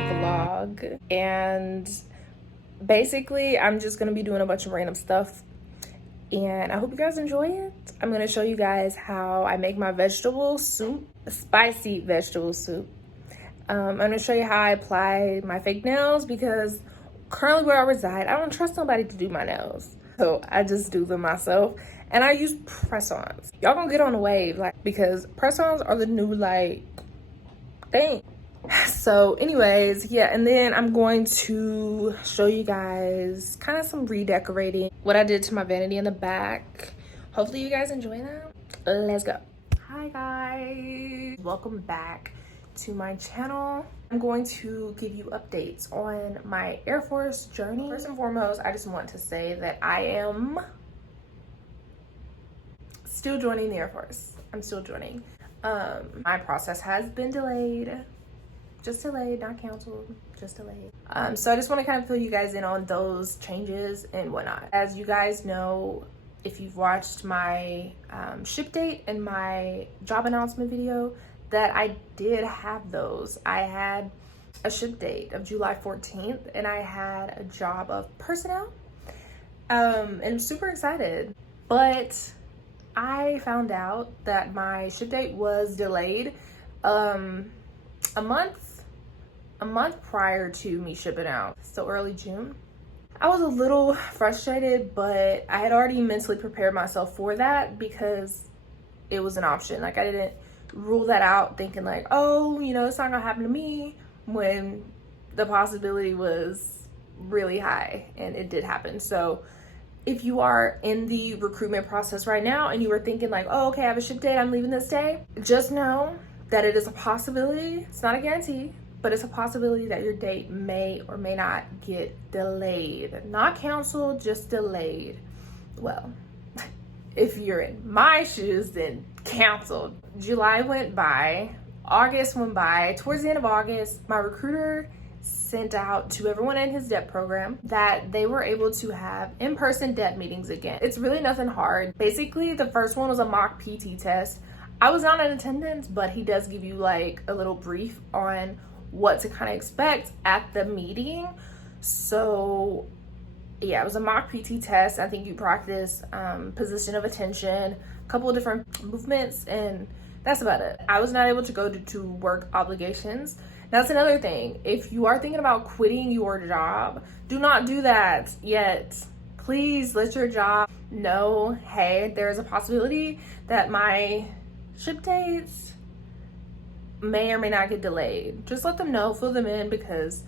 vlog, and basically I'm just gonna be doing a bunch of random stuff, and I hope you guys enjoy it. I'm gonna show you guys how I make my vegetable soup, spicy vegetable soup. I'm gonna show you how I apply my fake nails, because currently where I reside, I don't trust somebody to do my nails, so I just do them myself. And I use press-ons. Y'all gonna get on the wave, like, because press-ons are the new like thing. So anyways, yeah, and then I'm going to show you guys kind of some redecorating, what I did to my vanity in the back. Hopefully you guys enjoy that. Let's go. Hi guys, welcome back to my channel. I'm going to give you updates on my Air Force journey. First and foremost, I just want to say that I am still joining the Air Force. I'm still joining. My process has been delayed. Just delayed, not canceled, just delayed. So I just want to kind of fill you guys in on those changes and whatnot. As you guys know, if you've watched my ship date and my job announcement video, that I did have those. I had a ship date of July 14th and I had a job of personnel. And I'm super excited. But I found out that my ship date was delayed a month prior to me shipping out, so early June. I was a little frustrated, but I had already mentally prepared myself for that because it was an option. Like, I didn't rule that out thinking like, oh, you know, it's not gonna happen to me, when the possibility was really high, and it did happen. So if you are in the recruitment process right now and you were thinking like, oh, okay, I have a ship date, I'm leaving this day, just know that it is a possibility. It's not a guarantee, but it's a possibility that your date may or may not get delayed. Not canceled, just delayed. Well, if you're in my shoes, then canceled. July went by, August went by. Towards the end of August, my recruiter sent out to everyone in his DEP program that they were able to have in-person DEP meetings again. It's really nothing hard. Basically, the first one was a mock PT test. I was not in attendance, but he does give you like a little brief on what to kind of expect at the meeting. So yeah, it was a mock PT test. I think you practice position of attention, a couple of different movements, and that's about it. I was not able to go due to work obligations. That's another thing. If you are thinking about quitting your job, do not do that yet. Please let your job know, hey, there's a possibility that my ship dates may or may not get delayed. Just let them know, fill them in, because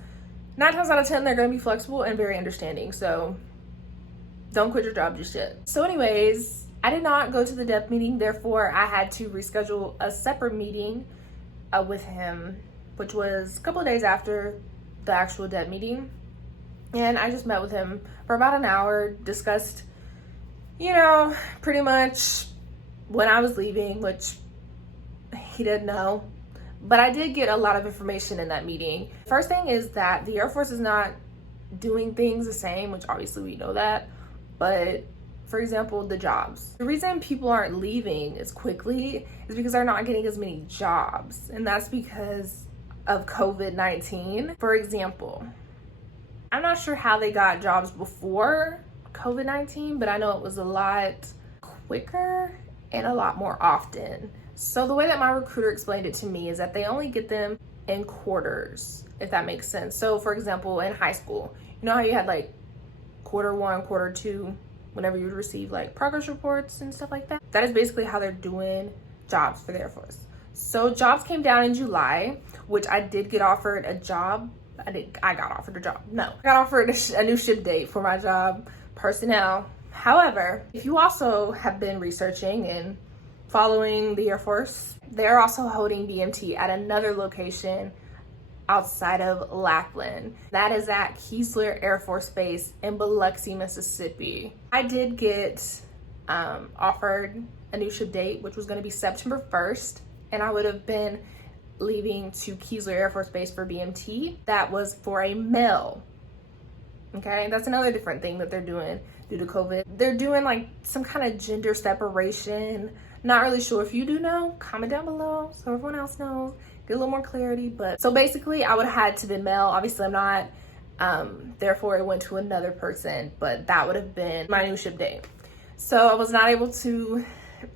9 times out of 10 they're going to be flexible and very understanding. So don't quit your job just yet. So anyways, I did not go to the DEP meeting, therefore I had to reschedule a separate meeting with him, which was a couple of days after the actual DEP meeting. And I just met with him for about an hour, discussed, you know, pretty much when I was leaving, which he didn't know. But I did get a lot of information in that meeting. First thing is that the Air Force is not doing things the same, which obviously we know that. But for example, the jobs. The reason people aren't leaving as quickly is because they're not getting as many jobs. And that's because of COVID-19. For example, I'm not sure how they got jobs before COVID-19, but I know it was a lot quicker and a lot more often. So the way that my recruiter explained it to me is that they only get them in quarters, if that makes sense. So for example, in high school, you know how you had like quarter 1, quarter 2, whenever you would receive like progress reports and stuff like that? That is basically how they're doing jobs for the Air Force. So jobs came down in July, which I did get offered a job. I got offered a job. No, I got offered a new ship date for my job, personnel. However, if you also have been researching and following the Air Force, they're also holding BMT at another location outside of Lackland. That is at Keesler Air Force Base in Biloxi, Mississippi. I did get offered a new ship date, which was going to be September 1st, and I would have been leaving to Keesler Air Force Base for BMT. That was for a male. Okay, that's another different thing that they're doing due to COVID. They're doing like some kind of gender separation. Not really sure. If you do know, comment down below so everyone else knows. get a little more clarity. But so basically I would have had to the mail. Obviously I'm not, therefore it went to another person, but that would have been my new ship date. So I was not able to,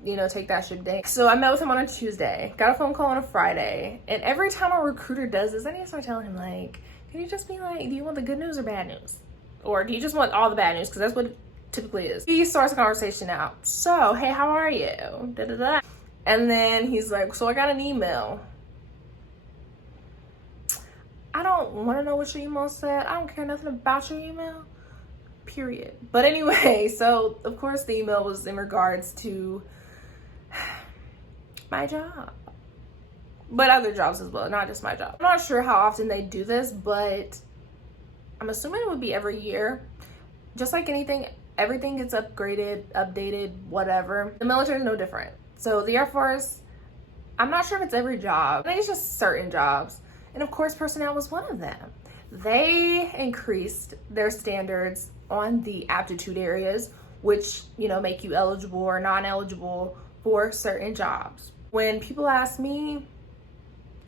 you know, take that ship date. So I met with him on a Tuesday, got a phone call on a Friday, and every time a recruiter does this, I need to start telling him, like, can you just be like, do you want the good news or bad news? Or do you just want all the bad news? Because that's what it typically is. He starts a conversation out. So, hey, how are you? Da, da, da. And then he's like, so I got an email. I don't want to know what your email said. I don't care nothing about your email. Period. But anyway, so of course the email was in regards to my job, but other jobs as well, not just my job. I'm not sure how often they do this, but I'm assuming it would be every year. Just like anything, everything gets upgraded, updated, whatever. The military is no different. So the Air Force, I'm not sure if it's every job. I think it's just certain jobs. And of course, personnel was one of them. They increased their standards on the aptitude areas, which, you know, make you eligible or non-eligible for certain jobs. When people ask me,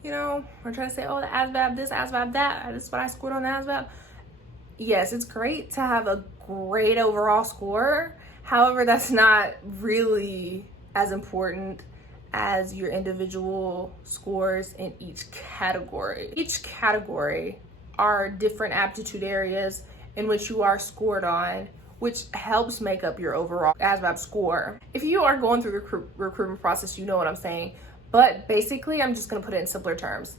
you know, we're trying to say, oh, the ASVAB this, ASVAB that, this is what I scored on the ASVAB. Yes, it's great to have a great overall score. However, that's not really as important as your individual scores in each category. Each category are different aptitude areas in which you are scored on, which helps make up your overall ASVAB score. If you are going through the recruitment process, you know what I'm saying. But basically, I'm just gonna put it in simpler terms.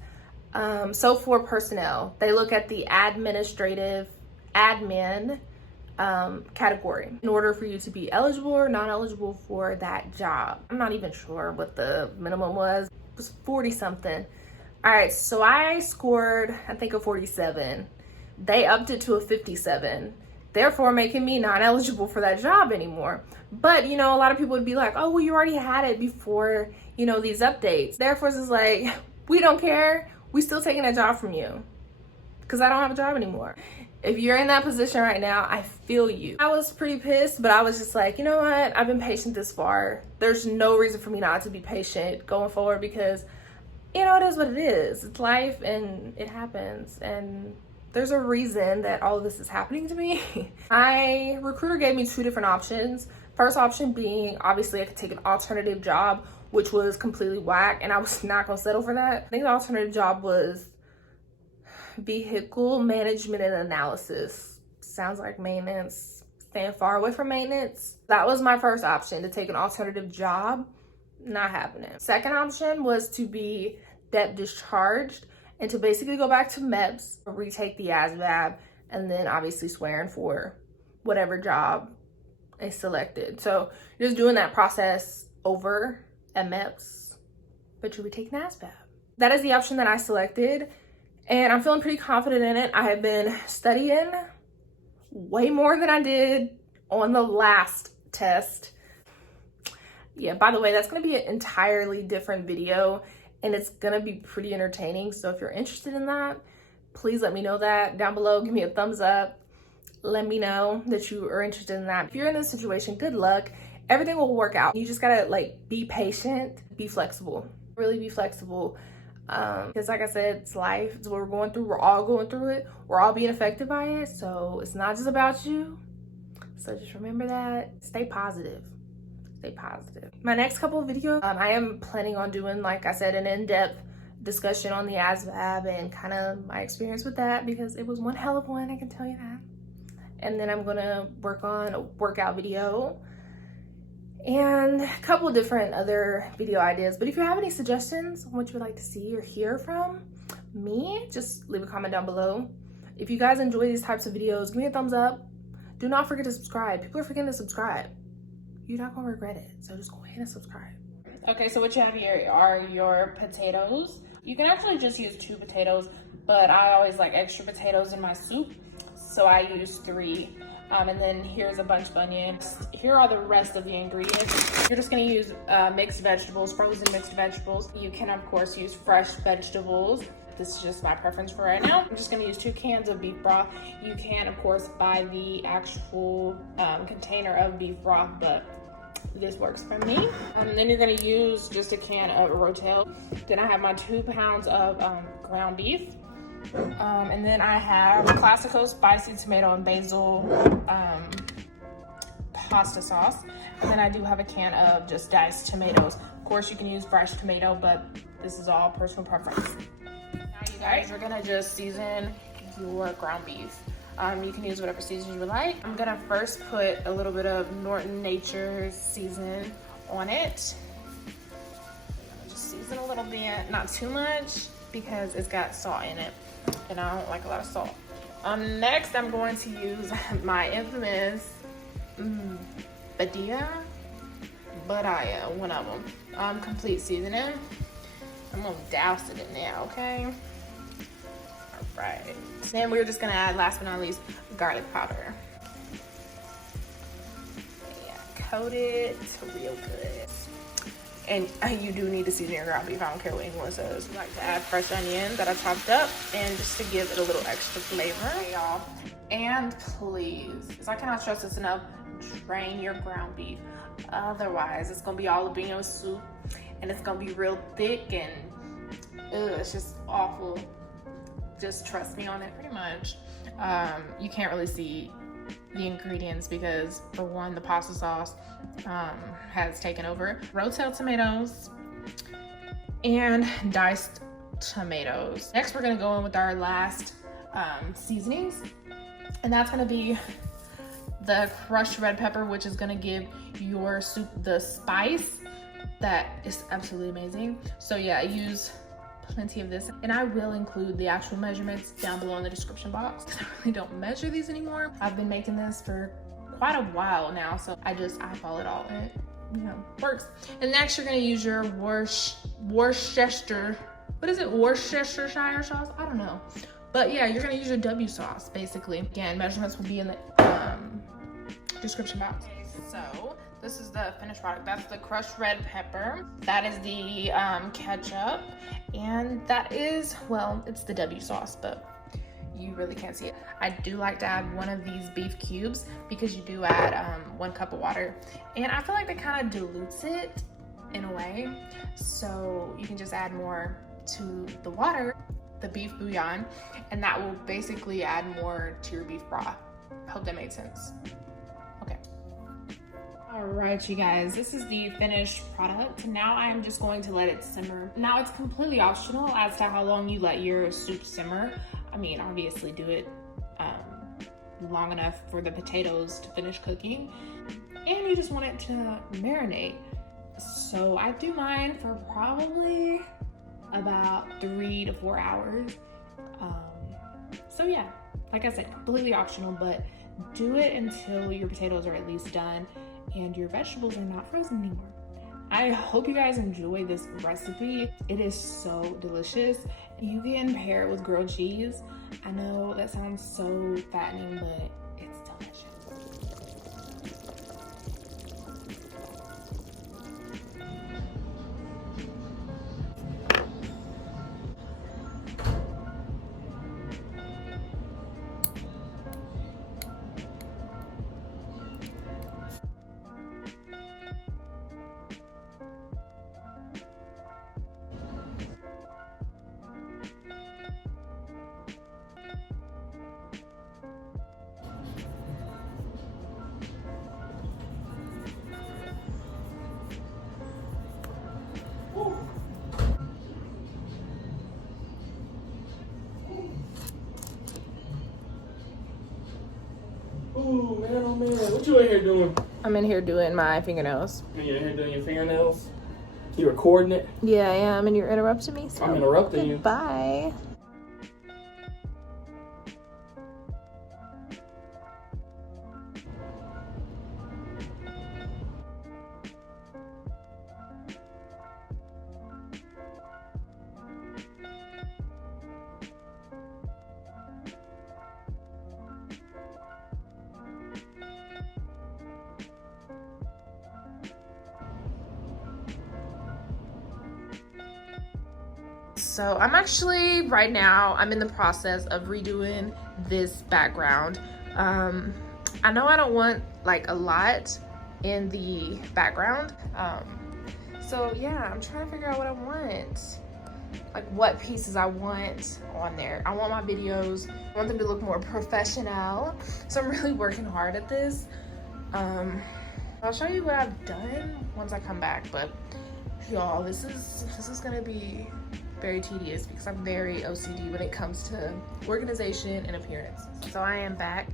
So for personnel, they look at the administrative admin category in order for you to be eligible or non-eligible for that job. I'm not even sure what the minimum was. It was 40 something. All right, so I scored, I think, a 47. They upped it to a 57, therefore making me non-eligible for that job anymore. But, you know, a lot of people would be like, oh, well, you already had it before, you know, these updates. Therefore, it's like, we don't care. We still taking that job from you because I don't have a job anymore. If you're in that position right now, I feel you. I was pretty pissed, but I was just like, you know what? I've been patient this far. There's no reason for me not to be patient going forward because, you know, it is what it is. It's life and it happens. And there's a reason that all of this is happening to me. My recruiter gave me two different options. First option being, obviously, I could take an alternative job, which was completely whack, and I was not gonna settle for that. I think the alternative job was vehicle management and analysis. Sounds like maintenance, staying far away from maintenance. That was my first option, to take an alternative job. Not happening. Second option was to be debt discharged and to basically go back to MEPS, retake the ASVAB, and then obviously swearing for whatever job is selected. So you're just doing that process over at MEPS, but you'll be taking ASVAB. That is the option that I selected, and I'm feeling pretty confident in it. I have been studying way more than I did on the last test. Yeah, by the way, that's gonna be an entirely different video, and it's gonna be pretty entertaining. So if you're interested in that, please let me know that down below. Give me a thumbs up. Let me know that you are interested in that. If you're in this situation, good luck. Everything will work out. You just gotta like be patient, be flexible, really be flexible. Because like I said, it's life. It's what we're going through. We're all going through it. We're all being affected by it. So it's not just about you. So just remember that. Stay positive. Stay positive. My next couple of videos, I am planning on doing, like I said, an in-depth discussion on the ASVAB and kind of my experience with that, because it was one hell of one, I can tell you that. And then I'm gonna work on a workout video and a couple different other video ideas. But if you have any suggestions on what you would like to see or hear from me, just leave a comment down below. If you guys enjoy these types of videos, give me a thumbs up. Do not forget to subscribe. People are forgetting to subscribe. You're not gonna regret it, so just go ahead and subscribe. Okay, so what you have here are your potatoes. You can actually just use 2 potatoes, but I always like extra potatoes in my soup, so I use 3. And then here's a bunch of onions. Here are the rest of the ingredients. You're just gonna use mixed vegetables, frozen mixed vegetables. You can of course use fresh vegetables. This is just my preference for right now. I'm just gonna use 2 cans of beef broth. You can of course buy the actual container of beef broth, but this works for me. Then you're gonna use just a can of Rotel. Then I have my 2 pounds of ground beef. And then I have Classico spicy tomato and basil pasta sauce. And then I do have a can of just diced tomatoes. Of course, you can use fresh tomato, but this is all personal preference. Now you guys are gonna just season your ground beef. You can use whatever season you would like. I'm gonna first put a little bit of Norton Nature's season on it. Just season a little bit, not too much, because it's got salt in it, and I don't like a lot of salt. Next, I'm going to use my infamous Badilla, one of them. Complete seasoning. I'm gonna douse it in there, okay? All right. Then we're just gonna add, last but not least, garlic powder. Yeah, coat it real good. And you do need to season your ground beef. I don't care what anyone says. I like to add fresh onion that I chopped up, and just to give it a little extra flavor, y'all. And please, because I cannot stress this enough, drain your ground beef. Otherwise, it's gonna be all up in your soup, and it's gonna be real thick, and it's just awful. Just trust me on it, pretty much. You can't really see the ingredients because, for one, the pasta sauce has taken over. Rotel tomatoes and diced tomatoes. Next, we're gonna go in with our last seasonings, and that's gonna be the crushed red pepper, which is gonna give your soup the spice that is absolutely amazing. So yeah, I use plenty of this, and I will include the actual measurements down below in the description box. I really don't measure these anymore. I've been making this for quite a while now, so I eyeball it all, and it, you know, works. And next, you're gonna use your Worcestershire sauce. I don't know, but yeah, you're gonna use your W sauce basically. Again, measurements will be in the description box. So this is the finished product. That's the crushed red pepper. That is the ketchup. And that is, well, it's the W sauce, but you really can't see it. I do like to add one of these beef cubes because you do add 1 cup of water. And I feel like that kind of dilutes it in a way. So you can just add more to the water, the beef bouillon, and that will basically add more to your beef broth. I hope that made sense. Okay. All right, you guys, this is the finished product. Now I am just going to let it simmer. Now it's completely optional as to how long you let your soup simmer. I mean, obviously do it long enough for the potatoes to finish cooking, and you just want it to marinate. So I do mine for probably about 3 to 4 hours. So yeah, like I said, completely optional, but do it until your potatoes are at least done and your vegetables are not frozen anymore. I hope you guys enjoy this recipe. It is so delicious. You can pair it with grilled cheese. I know that sounds so fattening, but it's delicious. Oh man, what you in here doing? I'm in here doing my fingernails. You're in here doing your fingernails? You recording it? Yeah, I am, and you're interrupting me, so I'm interrupting you. Bye. So I'm actually, right now, I'm in the process of redoing this background. I know I don't want like a lot in the background. So yeah, I'm trying to figure out what I want, like what pieces I want on there. I want my videos, I want them to look more professional, so I'm really working hard at this. I'll show you what I've done once I come back, but y'all, this is gonna be very tedious because I'm very OCD when it comes to organization and appearance. So I am back.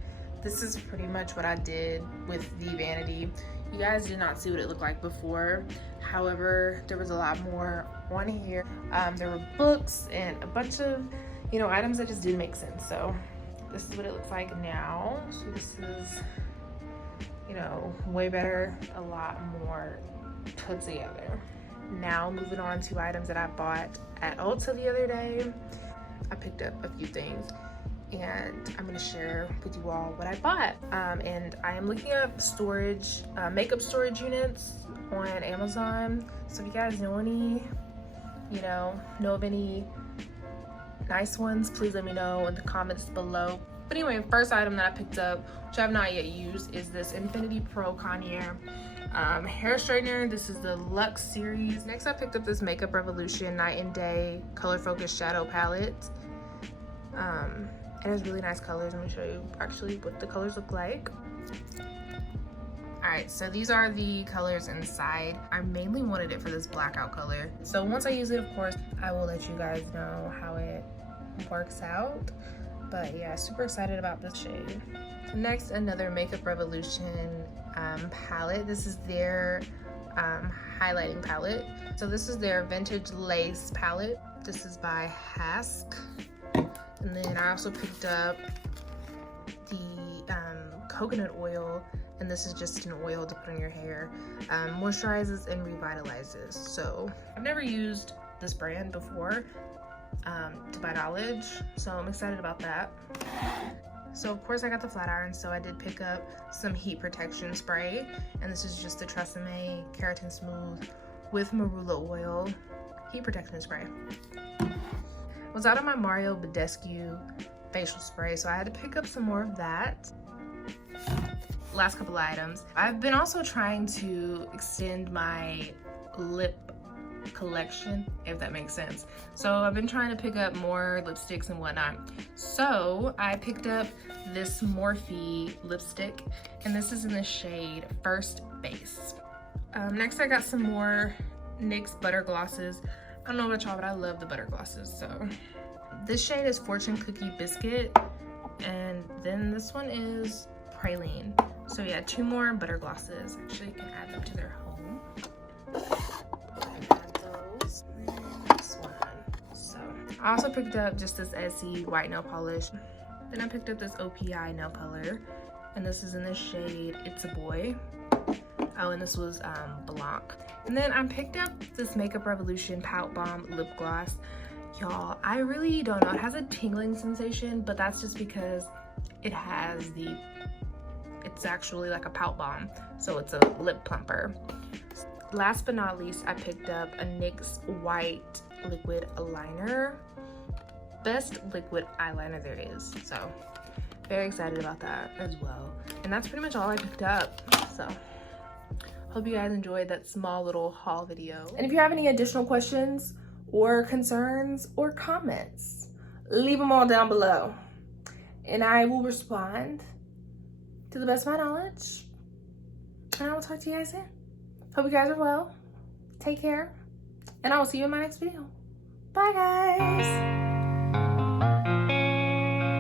This is pretty much what I did with the vanity. You guys did not see what it looked like before. However, there was a lot more on here. There were books and a bunch of, you know, items that just didn't make sense. So this is what it looks like now. So this is, you know, way better, a lot more put together. Now moving on to items that I bought at Ulta the other day. I picked up a few things and I'm gonna share with you all what I bought. And I am looking up storage, makeup storage units on Amazon. So if you guys know any, know of any nice ones, please let me know in the comments below. But anyway, first item that I picked up, which I have not yet used, is this Infinity Pro Conair hair straightener. This is the Luxe series. Next, I picked up this Makeup Revolution Night and Day Color Focus Shadow Palette. It has really nice colors. Let me show you actually what the colors look like. All right, so these are the colors inside. I mainly wanted it for this blackout color. So once I use it, of course, I will let you guys know how it works out. But yeah, super excited about this shade. So next, another Makeup Revolution palette. This is their highlighting palette. So this is their Vintage Lace palette. This is by Hask. And then I also picked up the coconut oil, and this is just an oil to put on your hair. Moisturizes and revitalizes. So I've never used this brand before, to my knowledge, so I'm excited about that. So of course I got the flat iron, so I did pick up some heat protection spray, and this is just the Tresemme Keratin Smooth with marula oil heat protection spray. I was out of my Mario Badescu facial spray, so I had to pick up some more of that. Last couple of items. I've been also trying to extend my lip collection, if that makes sense. So I've been trying to pick up more lipsticks and whatnot. So I picked up this Morphe lipstick, and this is in the shade First Base. Next I got some more NYX butter glosses. I don't know about y'all, but I love the butter glosses. So this shade is Fortune Cookie Biscuit, and then this one is Praline. So yeah, 2 more butter glosses. Actually, you can add them to their home. I also picked up just this Essie white nail polish. Then I picked up this OPI nail color, and this is in the shade It's a Boy. Oh, and this was Blanc. And then I picked up this Makeup Revolution Pout Bomb lip gloss. Y'all, I really don't know. It has a tingling sensation, but that's just because it has it's actually like a pout bomb, so it's a lip plumper. Last but not least, I picked up a NYX white liquid eyeliner. Best liquid eyeliner there is, so very excited about that as well. And that's pretty much all I picked up. So hope you guys enjoyed that small little haul video. And if you have any additional questions or concerns or comments, leave them all down below and I will respond to the best of my knowledge. And I will talk to you guys soon. Hope you guys are well. Take care, and I will see you in my next video. Bye guys.